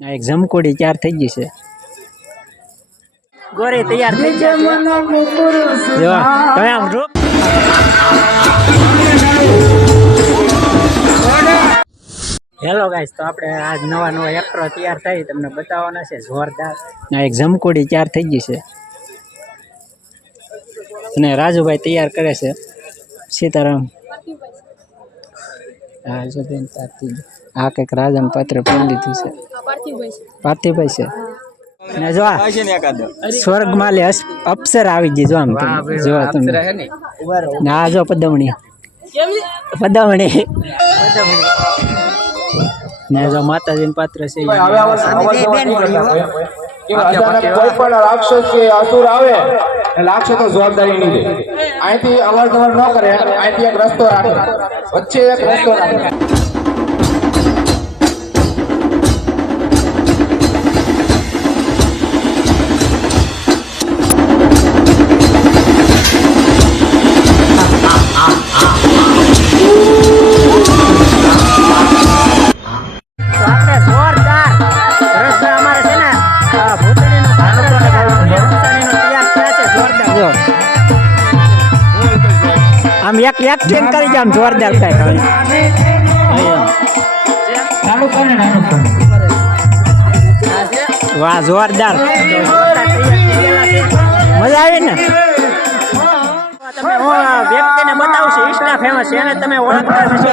એક જમકોડી તૈયાર થઈ ગઈ છે. ગોરી તૈયાર થઈ ગયા છે. જો તમે આમ જો. હેલો ગાઈસ, તો આપણે આજ નવા એક્ટરો તૈયાર થઈ તમને બતાવવાના છે. જોરદાર એક જમકોડી તૈયાર થઈ ગઈ છે અને રાજુભાઈ તૈયાર કરે છે. સીતારામ હા જો બેન આ કંઈક રાજાનું પાત્ર પડી લીધું છે. પાર્થિવભાઈ છે ને જો સ્વર્ગમાં અપ્સર આવી ગઈ. જો આમ જો તમે ના જો પદમણી ને જો માતાજીનું પાત્ર છે. કોઈ પણ રાક્ષસ કે અસુર આવે રાક્ષસ તો જવાબદારી નહીં લે. અહીંથી અવર ન કરે, અહીંથી એક રસ્તો રાખે, વચ્ચે એક રસ્તો રાખે. આમ એક ટ્રેન કરી જાય આમ જોરદાર થાય. વાહ જોરદાર મજા આવી ને. તમે વ્યક્તિને બતાવશો ઇન્સ્ટા ફેમસ છે એને તમે ઓળખતા હશો.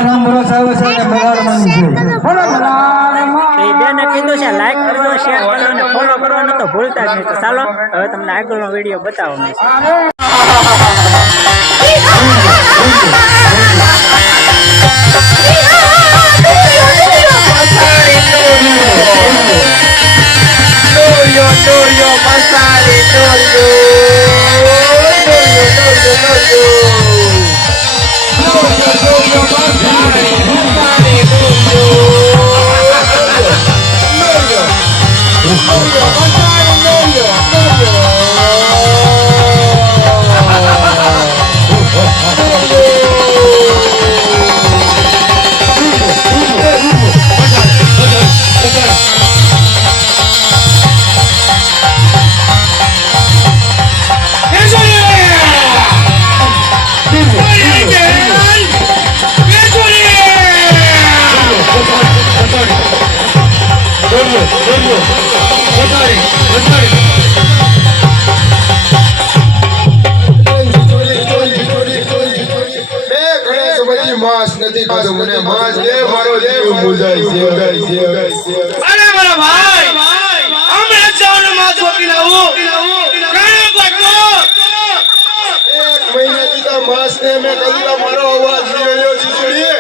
એ બેને કીધું છે લાઈક કરજો, શેર કરજો અને ફોલો કરવાનું તો ભૂલતા જ નહીં. તો ચાલો હવે તમને આગળનો વિડીયો બતાવવાનો છે. માસ નથી ખાધો, મને માસ દે, મારો જીવ મુજાય છે. અરે મારા ભાઈ અમે જાવને માસ આપી લાવો કાણે બકો એક મહિનાથી તો માસ ને મે કદીલા મારો અવાજ રહ્યો છે છોડીએ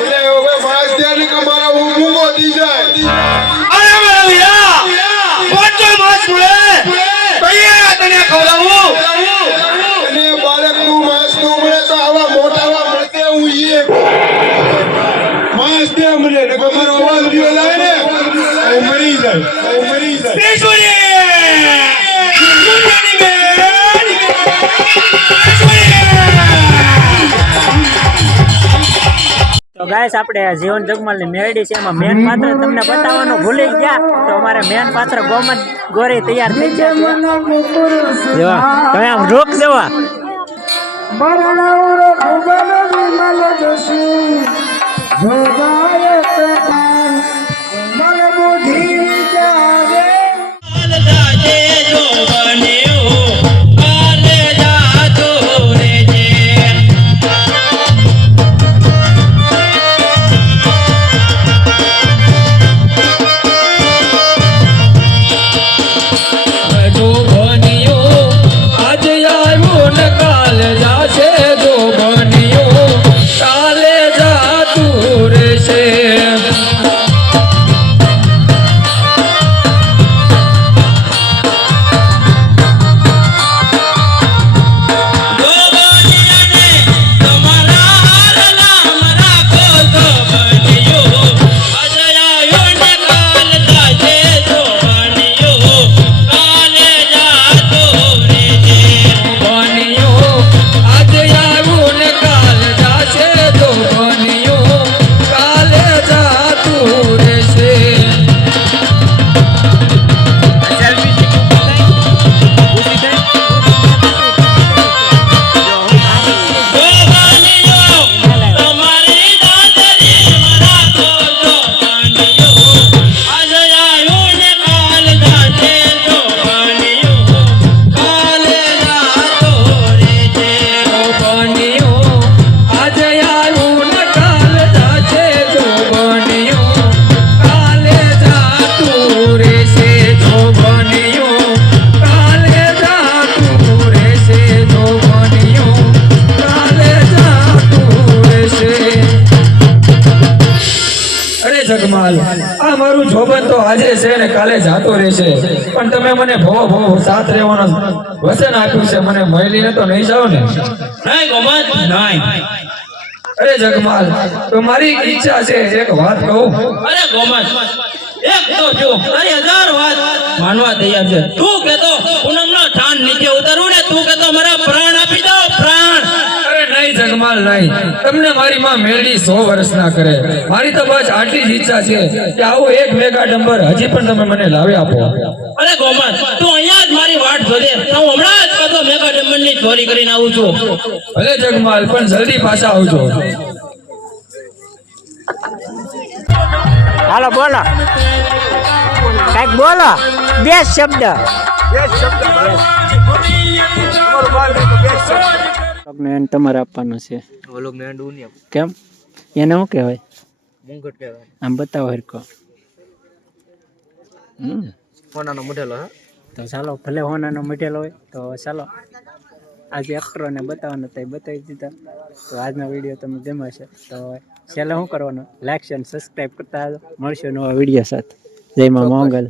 એટલે હવે માસ દે ને કે મારા હું મૂંગો થઈ જાય. અરે મારા ભૈયા મોટો માસ મળે ભૈયા તને ખવડાવું અને બાળકનું માસ નો મળે તો આવા મોટાવા મળતે હું ઈ માસ દે મને ને કે મારો અવાજ રહ્યો જાય ને હું મરી જાય. બેસોરી તો ગાઈસ આપણે જીવન જગમાલની મેરડી છે એમાં મેન પાત્ર તમને બતાવવાનું ભૂલી ગયા. તો અમારે મેન પાત્ર ગોરી તૈયાર થઈ ગયા છે. જો તમે આમ રોક જવા કાલે જા તું રે છે. જગમાલ, આ મારું જોબન તો આજે છે ને કાલે જાતો રહેશે, પણ તમે મને ભો સાથ રહેવાનો વચન આપ્યું છે, મને મળીને તો નહીં જાઓ ને? નહીં ગોમત નહીં. અરે જગમાલ, તો મારી ઈચ્છા છે, એક વાત કહું? અરે ગોમત એક તો જો તારી 1000 વાત માનવા તૈયાર છે. તું કહેતો પૂનમનો ઠાણ નીચે ઉતરવું ને, તું કહેતો મારા પ્રાણ આપી દો, પ્રાણ. અરે નહીં જગમાલ નહીં, તમને મારી માં મેળવી 100 વર્ષ ના કરે. મારી તો બસ આટલી જ ઈચ્છા છે કે આવું એક મેગા ડંબર હજી પણ તમે મને લાવી આપો. અરે ગોમત તું અહીંયા જ મારી વાટ જોજે, તો હું હમણાં જ પાછો મેગા ડેમનની ચોરી કરીને આવું છું. ભલે જગમાલ, પણ જલ્દી પાછા આવજો. હાલો બોલો, કઈક બોલો, 2 શબ્દ. એન્ડ તમારે આપવાનો છે. કેમ? એને શું કહેવાય? આમ બતાવો હરકો. હોનાનો મોઢેલો. તો ચાલો, ભલે હોનાનો મટેલો હોય તો ચાલો, આજે એક્ટરોને બતાવવાનો તો એ બતાવી દીધા. તો આજનો વિડીયો તમને ગમ્યો છે તો છેલ્લે શું કરવાનું? લાઈક અને સબસ્ક્રાઈબ કરતા મળશું નવા વિડીયો સાથે. જય માં મોંગલ.